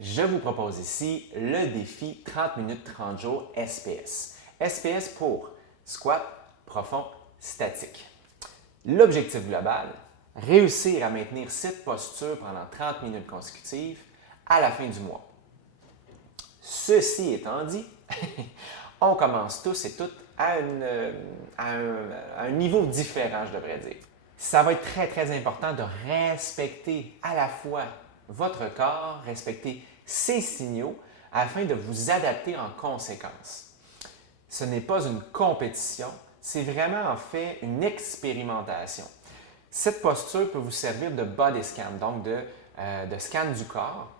Je vous propose ici le défi 30 minutes 30 jours SPS. SPS pour squat profond statique. L'objectif global, réussir à maintenir cette posture pendant 30 minutes consécutives à la fin du mois. Ceci étant dit, on commence tous et toutes à un niveau différent, je devrais dire. Ça va être très important de respecter à la fois votre corps, respecter ses signaux afin de vous adapter en conséquence. Ce n'est pas une compétition, c'est vraiment en fait une expérimentation. Cette posture peut vous servir de body scan, donc de scan du corps,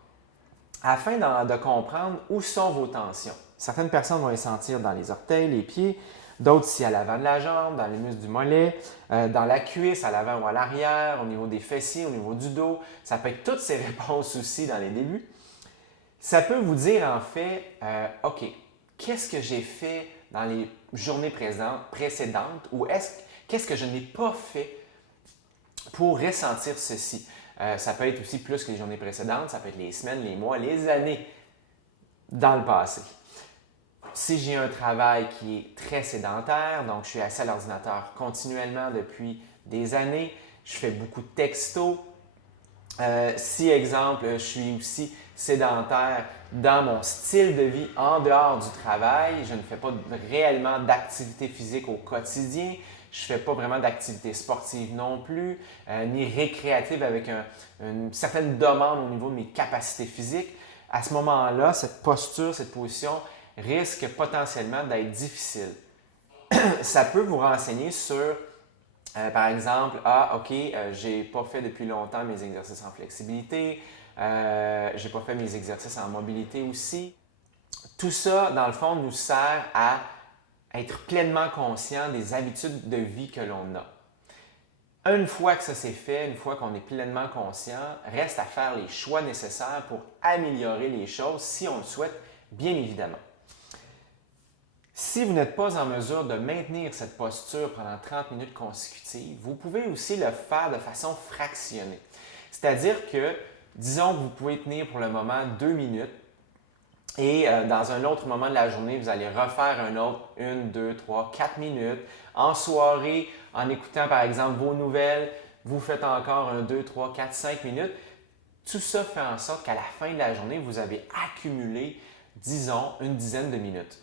afin de comprendre où sont vos tensions. Certaines personnes vont les sentir dans les orteils, les pieds, d'autres ici à l'avant de la jambe, dans les muscles du mollet, dans la cuisse, à l'avant ou à l'arrière, au niveau des fessiers, au niveau du dos. Ça peut être toutes ces réponses aussi dans les débuts. Ça peut vous dire en fait, OK, qu'est-ce que j'ai fait dans les journées précédentes ou qu'est-ce que je n'ai pas fait pour ressentir ceci? Ça peut être aussi plus que les journées précédentes, ça peut être les semaines, les mois, les années dans le passé. Si j'ai un travail qui est très sédentaire, donc je suis assis à l'ordinateur continuellement depuis des années, je fais beaucoup de textos. Si, exemple, je suis aussi sédentaire dans mon style de vie en dehors du travail, je ne fais pas réellement d'activité physique au quotidien, je ne fais pas vraiment d'activité sportive non plus, ni récréative avec une certaine demande au niveau de mes capacités physiques. À ce moment-là, cette posture, cette position risque potentiellement d'être difficile. Ça peut vous renseigner sur, par exemple, j'ai pas fait depuis longtemps mes exercices en flexibilité, j'ai pas fait mes exercices en mobilité aussi. Tout ça, dans le fond, nous sert à être pleinement conscient des habitudes de vie que l'on a. Une fois que ça c'est fait, une fois qu'on est pleinement conscient, reste à faire les choix nécessaires pour améliorer les choses si on le souhaite, bien évidemment. Si vous n'êtes pas en mesure de maintenir cette posture pendant 30 minutes consécutives, vous pouvez aussi le faire de façon fractionnée. C'est-à-dire que, disons que vous pouvez tenir pour le moment 2 minutes et dans un autre moment de la journée, vous allez refaire un autre 1, 2, 3, 4 minutes. En soirée, en écoutant par exemple vos nouvelles, vous faites encore 1, 2, 3, 4, 5 minutes. Tout ça fait en sorte qu'à la fin de la journée, vous avez accumulé, disons, une dizaine de minutes.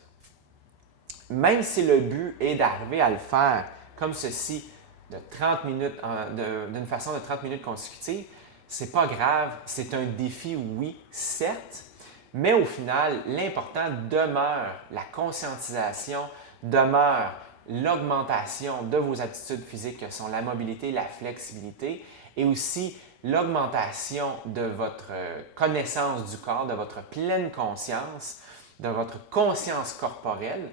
Même si le but est d'arriver à le faire comme ceci de 30 minutes, d'une façon de 30 minutes consécutives, c'est pas grave, c'est un défi, oui, certes, mais au final, l'important demeure la conscientisation, demeure l'augmentation de vos aptitudes physiques que sont la mobilité, la flexibilité et aussi l'augmentation de votre connaissance du corps, de votre pleine conscience, de votre conscience corporelle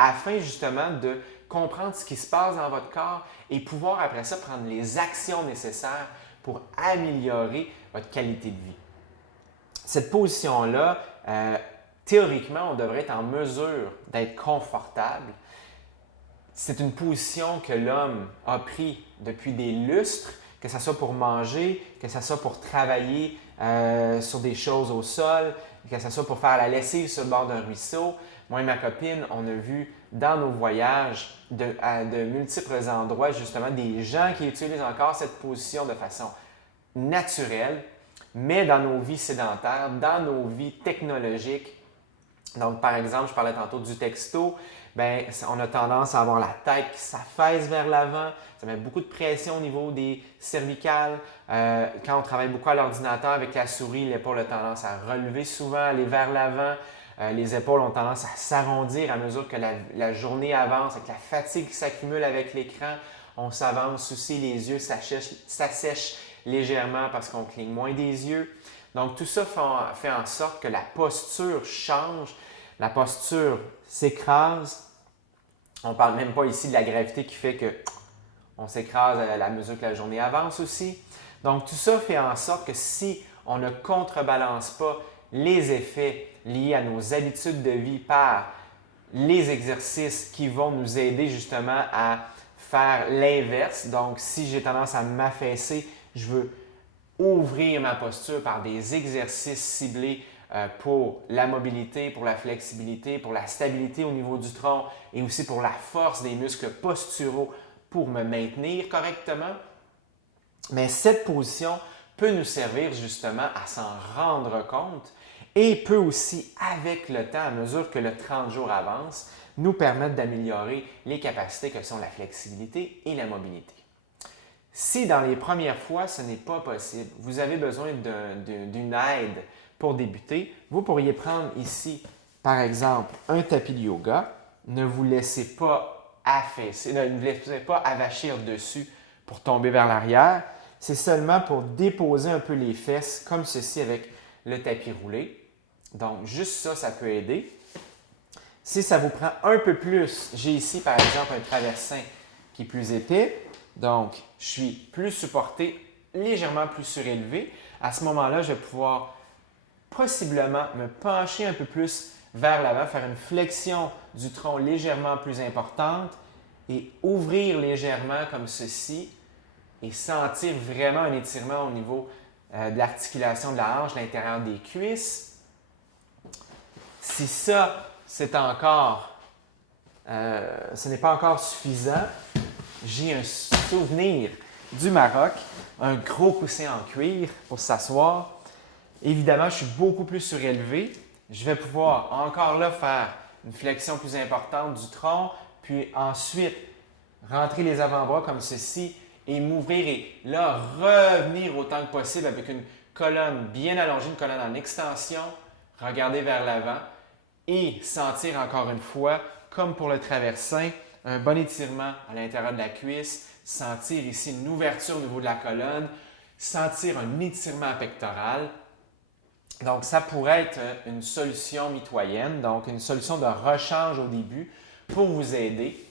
afin justement de comprendre ce qui se passe dans votre corps et pouvoir après ça prendre les actions nécessaires pour améliorer votre qualité de vie. Cette position-là, théoriquement, on devrait être en mesure d'être confortable. C'est une position que l'homme a pris depuis des lustres, que ce soit pour manger, que ce soit pour travailler sur des choses au sol, que ce soit pour faire la lessive sur le bord d'un ruisseau. Moi et ma copine, on a vu dans nos voyages à de multiples endroits justement des gens qui utilisent encore cette position de façon naturelle, mais dans nos vies sédentaires, dans nos vies technologiques. Donc, par exemple, je parlais tantôt du texto, on a tendance à avoir la tête qui s'affaisse vers l'avant, ça met beaucoup de pression au niveau des cervicales. Quand on travaille beaucoup à l'ordinateur avec la souris, l'épaule a tendance à relever souvent, aller vers l'avant. Les épaules ont tendance à s'arrondir à mesure que la journée avance, avec la fatigue qui s'accumule avec l'écran. On s'avance aussi, les yeux s'assèchent légèrement parce qu'on cligne moins des yeux. Donc, tout ça fait en sorte que la posture change, la posture s'écrase. On ne parle même pas ici de la gravité qui fait qu'on s'écrase à la mesure que la journée avance aussi. Donc, tout ça fait en sorte que si on ne contrebalance pas les effets liés à nos habitudes de vie par les exercices qui vont nous aider justement à faire l'inverse. Donc, si j'ai tendance à m'affaisser, je veux ouvrir ma posture par des exercices ciblés pour la mobilité, pour la flexibilité, pour la stabilité au niveau du tronc et aussi pour la force des muscles posturaux pour me maintenir correctement. Mais cette position peut nous servir justement à s'en rendre compte et peut aussi, avec le temps, à mesure que le 30 jours avance, nous permettre d'améliorer les capacités que sont la flexibilité et la mobilité. Si dans les premières fois, ce n'est pas possible, vous avez besoin d'une aide pour débuter, vous pourriez prendre ici, par exemple, un tapis de yoga. Ne vous laissez pas affaisser, ne vous laissez pas avachir dessus pour tomber vers l'arrière. C'est seulement pour déposer un peu les fesses, comme ceci avec le tapis roulé. Donc, juste ça, ça peut aider. Si ça vous prend un peu plus, j'ai ici, par exemple, un traversin qui est plus épais. Donc, je suis plus supporté, légèrement plus surélevé. À ce moment-là, je vais pouvoir possiblement me pencher un peu plus vers l'avant, faire une flexion du tronc légèrement plus importante et ouvrir légèrement comme ceci et sentir vraiment un étirement au niveau de l'articulation de la hanche, l'intérieur des cuisses. Si ça, ce n'est pas encore suffisant, j'ai un souvenir du Maroc, un gros coussin en cuir pour s'asseoir. Évidemment, je suis beaucoup plus surélevé. Je vais pouvoir encore là faire une flexion plus importante du tronc, puis ensuite rentrer les avant-bras comme ceci et m'ouvrir et là revenir autant que possible avec une colonne bien allongée, une colonne en extension, regarder vers l'avant et sentir encore une fois, comme pour le traversin, un bon étirement à l'intérieur de la cuisse, sentir ici une ouverture au niveau de la colonne, sentir un étirement pectoral. Donc, ça pourrait être une solution mitoyenne, donc une solution de rechange au début pour vous aider.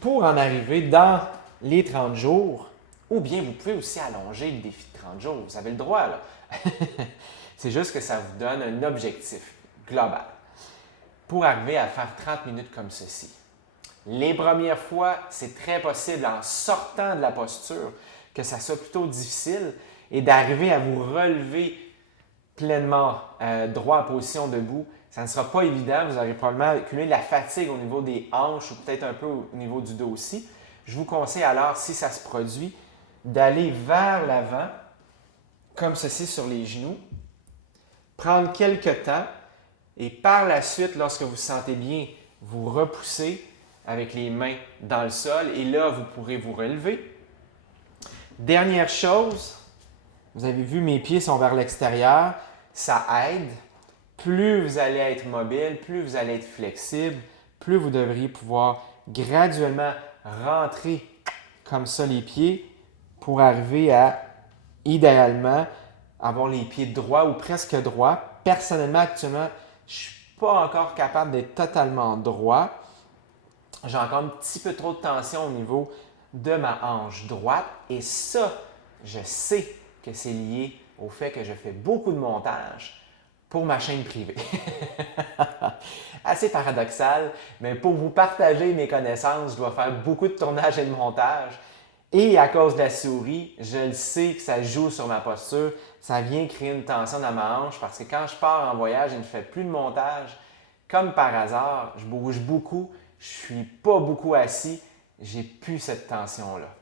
Pour en arriver dans les 30 jours, ou bien vous pouvez aussi allonger le défi de 30 jours. Vous avez le droit, là. C'est juste que ça vous donne un objectif global pour arriver à faire 30 minutes comme ceci. Les premières fois, c'est très possible en sortant de la posture que ça soit plutôt difficile et d'arriver à vous relever pleinement droit en position debout. Ça ne sera pas évident. Vous aurez probablement accumulé de la fatigue au niveau des hanches ou peut-être un peu au niveau du dos aussi. Je vous conseille alors, si ça se produit, d'aller vers l'avant, comme ceci sur les genoux, prendre quelques temps et par la suite, lorsque vous vous sentez bien, vous repoussez avec les mains dans le sol et là, vous pourrez vous relever. Dernière chose, vous avez vu, mes pieds sont vers l'extérieur. Ça aide. Plus vous allez être mobile, plus vous allez être flexible, plus vous devriez pouvoir graduellement rentrer comme ça les pieds pour arriver à, idéalement, avoir les pieds droits ou presque droits. Personnellement, actuellement, je ne suis pas encore capable d'être totalement droit. J'ai encore un petit peu trop de tension au niveau de ma hanche droite et ça, je sais que c'est lié au fait que je fais beaucoup de montage pour ma chaîne privée. Assez paradoxal, mais pour vous partager mes connaissances, je dois faire beaucoup de tournage et de montage. Et à cause de la souris, je le sais que ça joue sur ma posture. Ça vient créer une tension dans ma hanche parce que quand je pars en voyage et ne fais plus de montage, comme par hasard, je bouge beaucoup, je ne suis pas beaucoup assis, j'ai plus cette tension-là.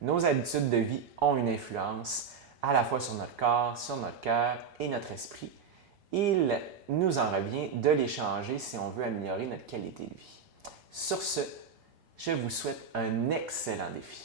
Nos habitudes de vie ont une influence à la fois sur notre corps, sur notre cœur et notre esprit. Il nous en revient de les changer si on veut améliorer notre qualité de vie. Sur ce, je vous souhaite un excellent défi.